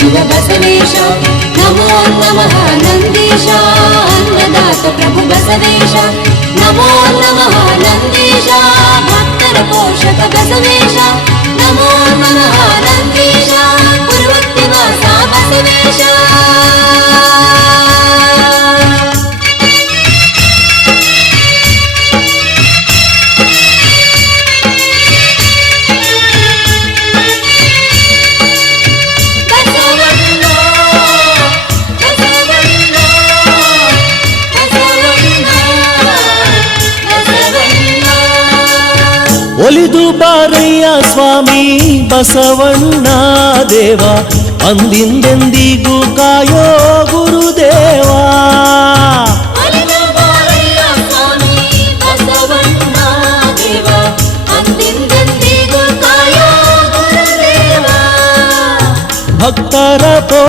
ಶಿವ ಬಸವೇಶ ನಮೋ ನಮಃ ನಂದೀಶ ಅನ್ನದಾತ ಪ್ರಭು ಬಸವೇಶ ನಮೋ ನಮಃ ನಂದೀಶ ಭಕ್ತರ ಪೋಷಕ ಬಸವೇಶ ನಮೋ ನಮಃ ನಂದೀಶ ಪುರವತ್ತಿ ವಾಸ ಬಸವೇಶ ಒಲಿದು ಬಾರಯ್ಯ ಸ್ವಾಮಿ ಬಸವಣ್ಣ ದೇವ ಅಂದಿಂದೆಂದಿಗೂ ಕಾಯೋ ಗುರುದೇವಾ ಭಕ್ತರ